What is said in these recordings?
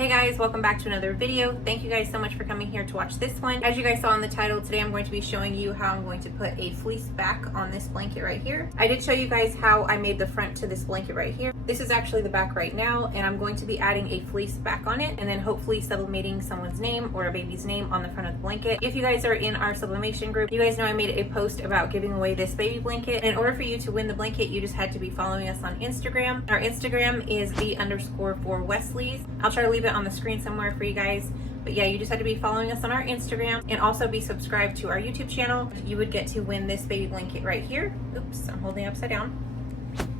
Hey guys, welcome back to another video. Thank you guys so much for coming here to watch this one. As you guys saw in the title, today I'm going to be showing you how I'm going to put a fleece back on this blanket right here. I did show you guys how I made the front to this blanket right here. This is actually the back right now, and I'm going to be adding a fleece back on it and then hopefully sublimating someone's name or a baby's name on the front of the blanket. If you guys are in our sublimation group, you guys know I made a post about giving away this baby blanket. In order for you to win the blanket, you just had to be following us on Instagram. Our Instagram is the_for Wesleys. I'll try to leave it on the screen somewhere for you guys, but yeah, you just had to be following us on our Instagram and also be subscribed to our YouTube channel. You would get to win this baby blanket right here. Oops, I'm holding it upside down.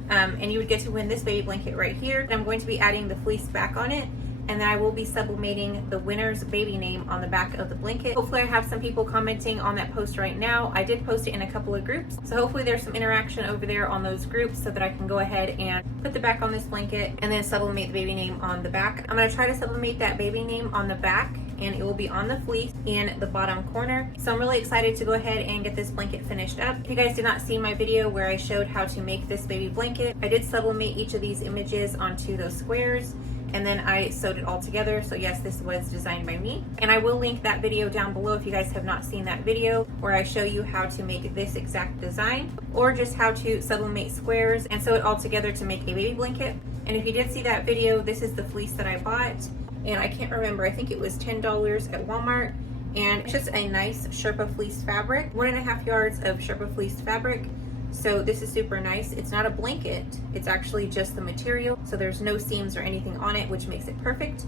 And you would get to win this baby blanket right here. I'm going to be adding the fleece back on it, and then I will be sublimating the winner's baby name on the back of the blanket. Hopefully I have some people commenting on that post right now. I did post it in a couple of groups, so hopefully there's some interaction over there on those groups so that I can go ahead and put the back on this blanket and then sublimate the baby name on the back. I'm gonna try to sublimate that baby name on the back, and it will be on the fleece in the bottom corner. So I'm really excited to go ahead and get this blanket finished up. If you guys did not see my video where I showed how to make this baby blanket, I did sublimate each of these images onto those squares, and then I sewed it all together. So yes, this was designed by me. And I will link that video down below if you guys have not seen that video where I show you how to make this exact design, or just how to sublimate squares and sew it all together to make a baby blanket. And if you did see that video, this is the fleece that I bought. And I can't remember, I think it was $10 at Walmart. And it's just a nice Sherpa fleece fabric, 1.5 yards of Sherpa fleece fabric. So this is super nice. It's not a blanket, it's actually just the material. So there's no seams or anything on it, which makes it perfect.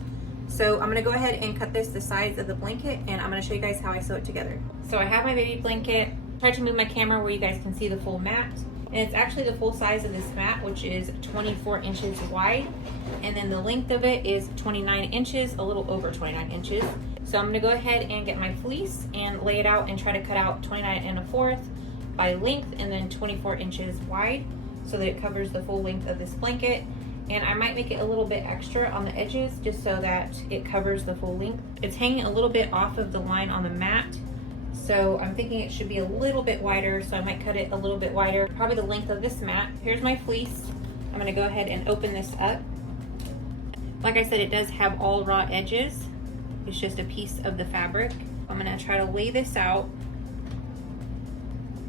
So I'm gonna go ahead and cut this the size of the blanket, and I'm gonna show you guys how I sew it together. So I have my baby blanket. Try to move my camera where you guys can see the full mat. And it's actually the full size of this mat, which is 24 inches wide. And then the length of it is 29 inches, a little over 29 inches. So I'm gonna go ahead and get my fleece and lay it out and try to cut out 29 1/4 by length and then 24 inches wide so that it covers the full length of this blanket. And I might make it a little bit extra on the edges just so that it covers the full length. It's hanging a little bit off of the line on the mat, so I'm thinking it should be a little bit wider, so I might cut it a little bit wider, probably the length of this mat. Here's my fleece. I'm gonna go ahead and open this up. Like I said, it does have all raw edges. It's just a piece of the fabric. I'm gonna try to lay this out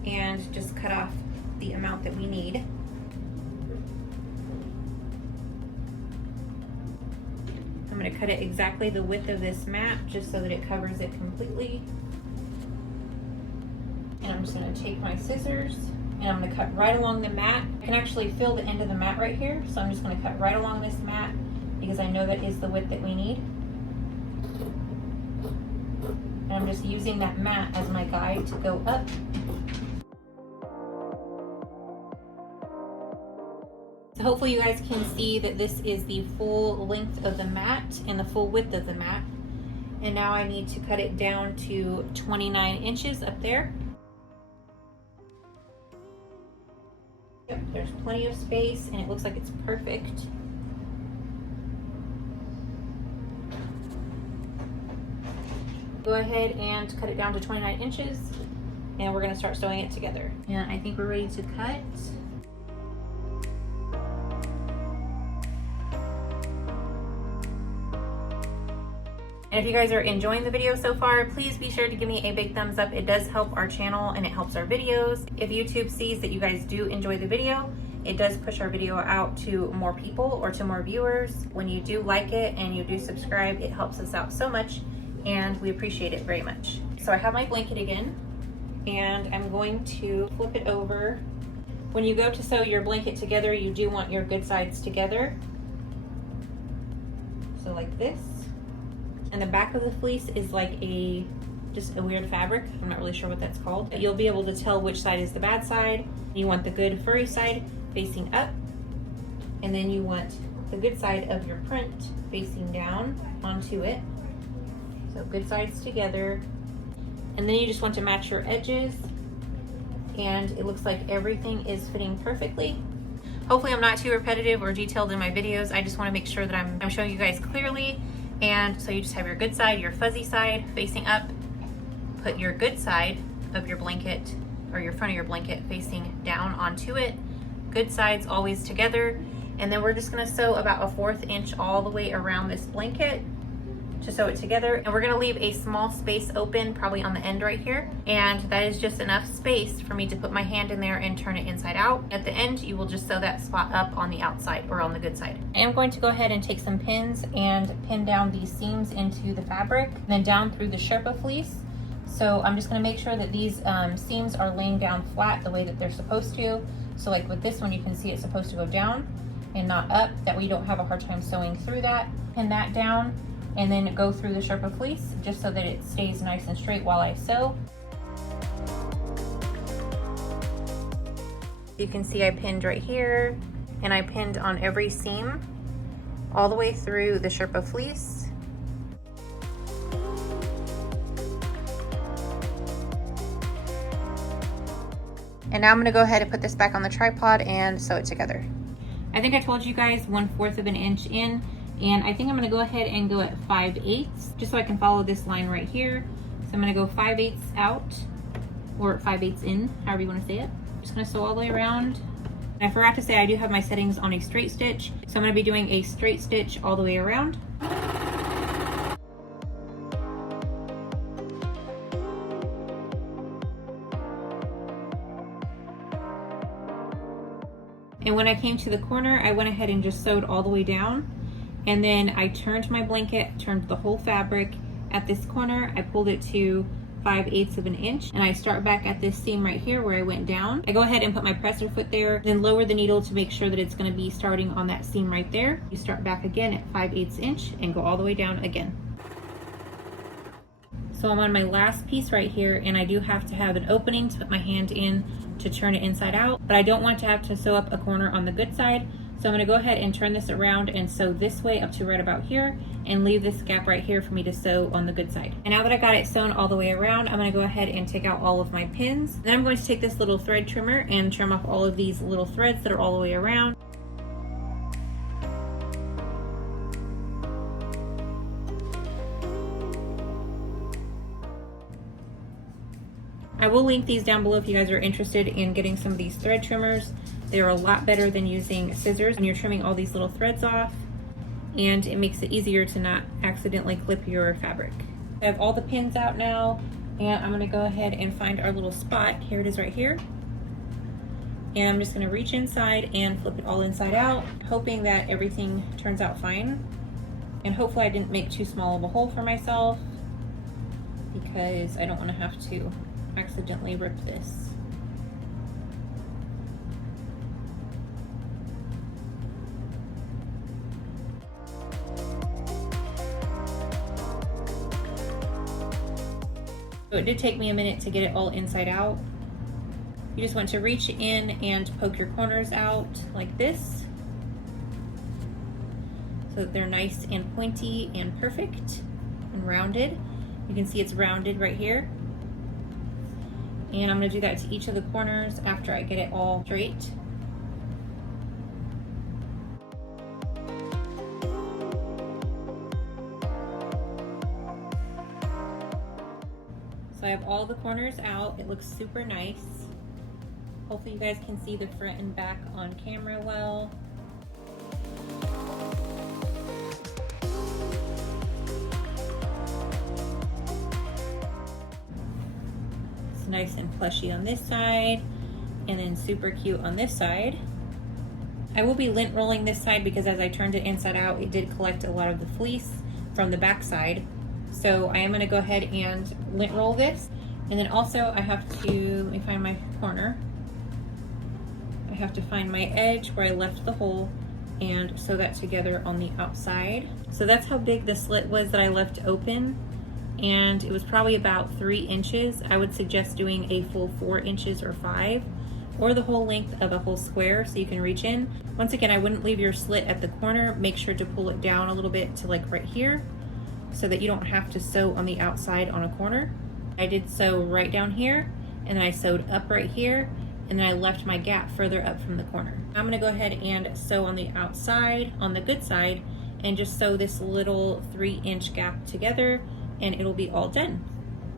and just cut off the amount that we need. I'm gonna cut it exactly the width of this mat just so that it covers it completely. And I'm just gonna take my scissors and I'm gonna cut right along the mat. I can actually feel the end of the mat right here, so I'm just gonna cut right along this mat because I know that is the width that we need. And I'm just using that mat as my guide to go up. So hopefully you guys can see that this is the full length of the mat and the full width of the mat. And now I need to cut it down to 29 inches up there. Yep, there's plenty of space and it looks like it's perfect. Go ahead and cut it down to 29 inches and we're gonna start sewing it together. And I think we're ready to cut. And if you guys are enjoying the video so far, please be sure to give me a big thumbs up. It does help our channel and it helps our videos. If YouTube sees that you guys do enjoy the video, it does push our video out to more people or to more viewers. When you do like it and you do subscribe, it helps us out so much and we appreciate it very much. So I have my blanket again and I'm going to flip it over. When you go to sew your blanket together, you do want your good sides together. So like this. And the back of the fleece is like just a weird fabric. I'm not really sure what that's called. But you'll be able to tell which side is the bad side. You want the good furry side facing up. And then you want the good side of your print facing down onto it. So good sides together. And then you just want to match your edges. And it looks like everything is fitting perfectly. Hopefully I'm not too repetitive or detailed in my videos. I just want to make sure that I'm showing you guys clearly. And so you just have your good side, your fuzzy side facing up. Put your good side of your blanket or your front of your blanket facing down onto it. Good sides always together. And then we're just gonna sew about a 1/4 inch all the way around this blanket. to sew it together. And we're gonna leave a small space open, probably on the end right here. And that is just enough space for me to put my hand in there and turn it inside out. At the end, you will just sew that spot up on the outside or on the good side. I am going to go ahead and take some pins and pin down these seams into the fabric, and then down through the Sherpa fleece. So I'm just gonna make sure that these seams are laying down flat the way that they're supposed to. So like with this one, you can see it's supposed to go down and not up. That way you don't have a hard time sewing through that. Pin that down and then go through the Sherpa fleece just so that it stays nice and straight while I sew. You can see I pinned right here, and I pinned on every seam all the way through the Sherpa fleece. And now I'm gonna go ahead and put this back on the tripod and sew it together. I think I told you guys 1/4 of an inch in, and I think I'm gonna go ahead and go at 5/8 just so I can follow this line right here. So I'm gonna go 5/8 out, or 5/8 in, however you wanna say it. Just gonna sew all the way around. And I forgot to say I do have my settings on a straight stitch, so I'm gonna be doing a straight stitch all the way around. And when I came to the corner, I went ahead and just sewed all the way down. And then I turned my blanket, turned the whole fabric at this corner. I pulled it to 5/8 of an inch. And I start back at this seam right here where I went down. I go ahead and put my presser foot there, then lower the needle to make sure that it's gonna be starting on that seam right there. You start back again at 5/8 inch and go all the way down again. So I'm on my last piece right here, and I do have to have an opening to put my hand in to turn it inside out, but I don't want to have to sew up a corner on the good side. So I'm gonna go ahead and turn this around and sew this way up to right about here, and leave this gap right here for me to sew on the good side. And now that I got it sewn all the way around, I'm gonna go ahead and take out all of my pins. Then I'm going to take this little thread trimmer and trim off all of these little threads that are all the way around. I will link these down below if you guys are interested in getting some of these thread trimmers. They're a lot better than using scissors when you're trimming all these little threads off, and it makes it easier to not accidentally clip your fabric. I have all the pins out now, and I'm gonna go ahead and find our little spot. Here it is right here. And I'm just gonna reach inside and flip it all inside out, hoping that everything turns out fine. And hopefully I didn't make too small of a hole for myself, because I don't wanna have to accidentally rip this. So it did take me a minute to get it all inside out. You just want to reach in and poke your corners out like this, so that they're nice and pointy and perfect and rounded. You can see it's rounded right here. And I'm gonna do that to each of the corners after I get it all straight. So I have all the corners out. It looks super nice. Hopefully you guys can see the front and back on camera well. Nice and plushy on this side, and then super cute on this side. I will be lint rolling this side because as I turned it inside out, it did collect a lot of the fleece from the back side. So I am going to go ahead and lint roll this. And then also I have to, let me find my corner. I have to find my edge where I left the hole and sew that together on the outside. So that's how big the slit was that I left open. And it was probably about 3 inches. I would suggest doing a full 4 inches or 5, or the whole length of a whole square so you can reach in. Once again, I wouldn't leave your slit at the corner. Make sure to pull it down a little bit to like right here so that you don't have to sew on the outside on a corner. I did sew right down here, and then I sewed up right here, and then I left my gap further up from the corner. I'm gonna go ahead and sew on the outside, on the good side, and just sew this little 3-inch gap together, and it'll be all done.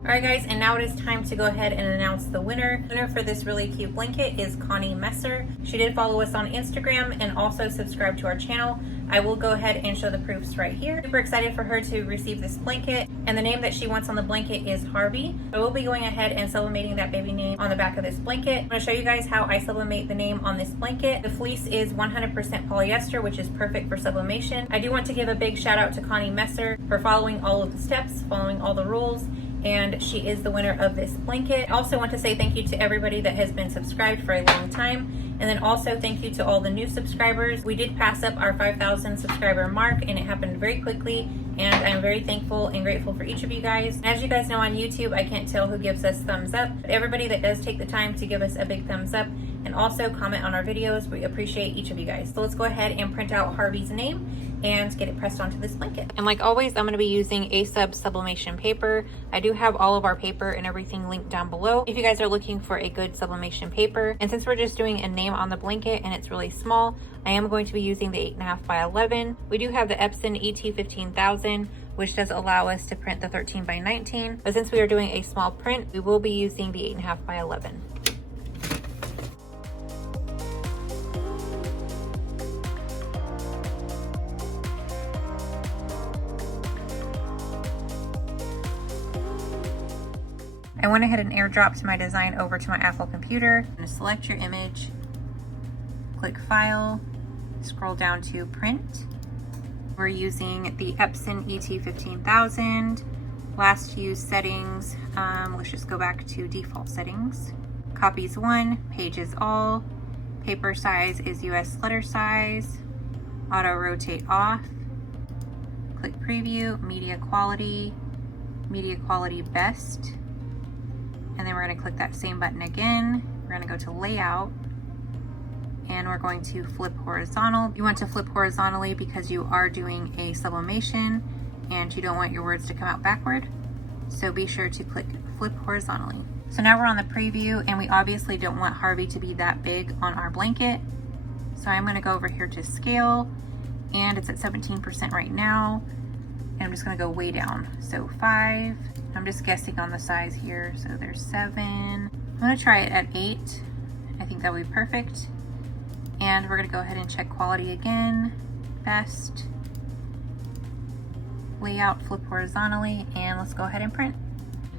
All right guys, and now it is time to go ahead and announce the winner. The winner for this really cute blanket is Connie Messer. She did follow us on Instagram and also subscribe to our channel. I will go ahead and show the proofs right here. Super excited for her to receive this blanket, and the name that she wants on the blanket is Harvey. I will be going ahead and sublimating that baby name on the back of this blanket. I'm going to show you guys how I sublimate the name on this blanket. The fleece is 100% polyester, which is perfect for sublimation. I do want to give a big shout out to Connie Messer for following all of the steps, following all the rules, and she is the winner of this blanket. I also want to say thank you to everybody that has been subscribed for a long time, and then also thank you to all the new subscribers. We did pass up our 5,000 subscriber mark, and it happened very quickly, and I'm very thankful and grateful for each of you guys. As you guys know, on YouTube, I can't tell who gives us thumbs up, but everybody that does take the time to give us a big thumbs up and also comment on our videos, we appreciate each of you guys. So let's go ahead and print out Harvey's name and get it pressed onto this blanket. And like always, I'm going to be using sublimation paper. I do have all of our paper and everything linked down below if you guys are looking for a good sublimation paper. And since we're just doing a name on the blanket and it's really small, I am going to be using the 8.5 by 11. We do have the Epson ET-15000, which does allow us to print the 13 by 19. But since we are doing a small print, we will be using the 8.5 by 11. I went ahead and airdropped my design over to my Apple computer. I'm going to select your image, click File, scroll down to Print. We're using the Epson ET-15000. Last used settings, let's just go back to default settings. Copies 1, pages all, paper size is US letter size, auto rotate off, click Preview, media quality best. And then we're going to click that same button again. We're going to go to layout, and we're going to flip horizontal. You want to flip horizontally because you are doing a sublimation and you don't want your words to come out backward. So be sure to click flip horizontally. So now we're on the preview, and we obviously don't want Harvey to be that big on our blanket. So I'm going to go over here to scale, and it's at 17% right now. And I'm just going to go way down. So 5. I'm just guessing on the size here. So there's 7. I'm going to try it at 8. I think that would be perfect. And we're going to go ahead and check quality again. Best. Layout, flip horizontally, and let's go ahead and print.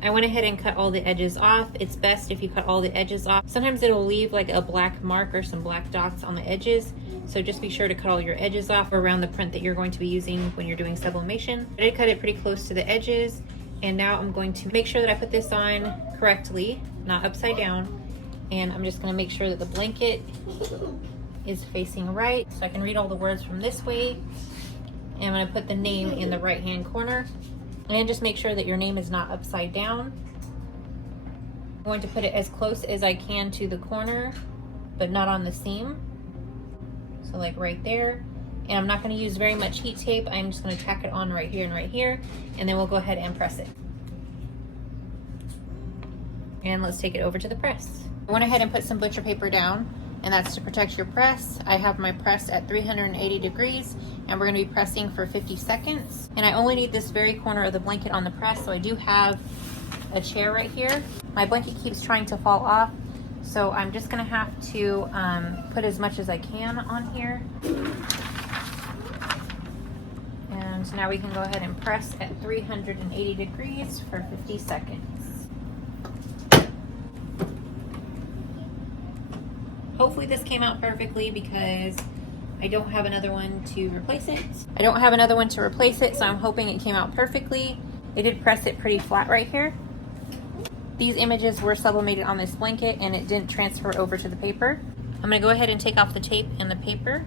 I went ahead and cut all the edges off. It's best if you cut all the edges off. Sometimes it'll leave like a black mark or some black dots on the edges. So just be sure to cut all your edges off around the print that you're going to be using when you're doing sublimation. I did cut it pretty close to the edges. And now I'm going to make sure that I put this on correctly, not upside down. And I'm just going to make sure that the blanket is facing right, so I can read all the words from this way. And I'm going to put the name in the right hand corner. And just make sure that your name is not upside down. I'm going to put it as close as I can to the corner, but not on the seam. So like right there. And I'm not going to use very much heat tape. I'm just going to tack it on right here and right here, and then we'll go ahead and press it. And let's take it over to the press. I went ahead and put some butcher paper down, and that's to protect your press. I have my press at 380 degrees, and we're going to be pressing for 50 seconds. And I only need this very corner of the blanket on the press, so I do have a chair right here. My blanket keeps trying to fall off, so I'm just going to have to put as much as I can on here. And now we can go ahead and press at 380 degrees for 50 seconds. Hopefully this came out perfectly because I don't have another one to replace it. So I'm hoping it came out perfectly. They did press it pretty flat right here. These images were sublimated on this blanket and it didn't transfer over to the paper. I'm gonna go ahead and take off the tape and the paper.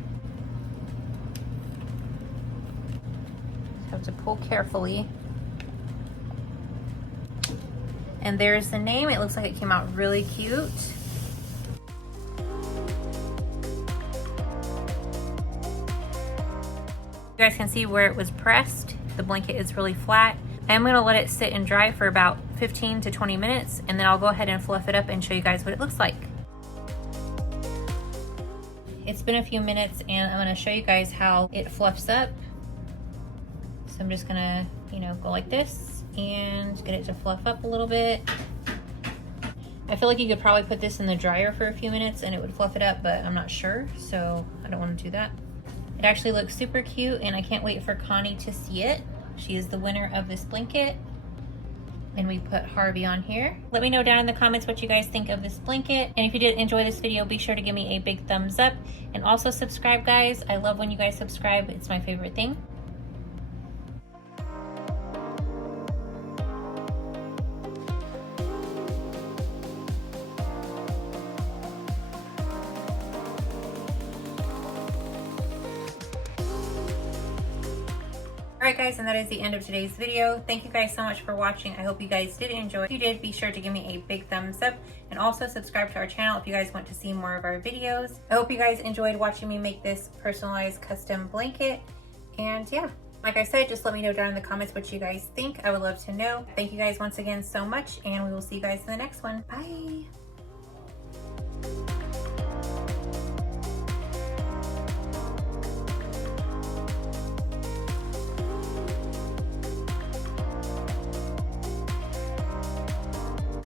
Have to pull carefully. And there's the name. It looks like it came out really cute. You guys can see where it was pressed. The blanket is really flat. I'm gonna let it sit and dry for about 15 to 20 minutes, and then I'll go ahead and fluff it up and show you guys what it looks like. It's been a few minutes and I'm gonna show you guys how it fluffs up. So I'm just gonna, go like this and get it to fluff up a little bit. I feel like you could probably put this in the dryer for a few minutes and it would fluff it up, but I'm not sure, so I don't want to do that. It actually looks super cute and I can't wait for Connie to see it. She is the winner of this blanket. And we put Harvey on here. Let me know down in the comments what you guys think of this blanket. And if you did enjoy this video, be sure to give me a big thumbs up. And also subscribe, guys. I love when you guys subscribe. It's my favorite thing. Alright guys, and that is the end of today's video. Thank you guys so much for watching. I hope you guys did enjoy. If you did, be sure to give me a big thumbs up and also subscribe to our channel if you guys want to see more of our videos. I hope you guys enjoyed watching me make this personalized custom blanket. And yeah, like I said, just let me know down in the comments what you guys think. I would love to know. Thank you guys once again so much, and we will see you guys in the next one. Bye!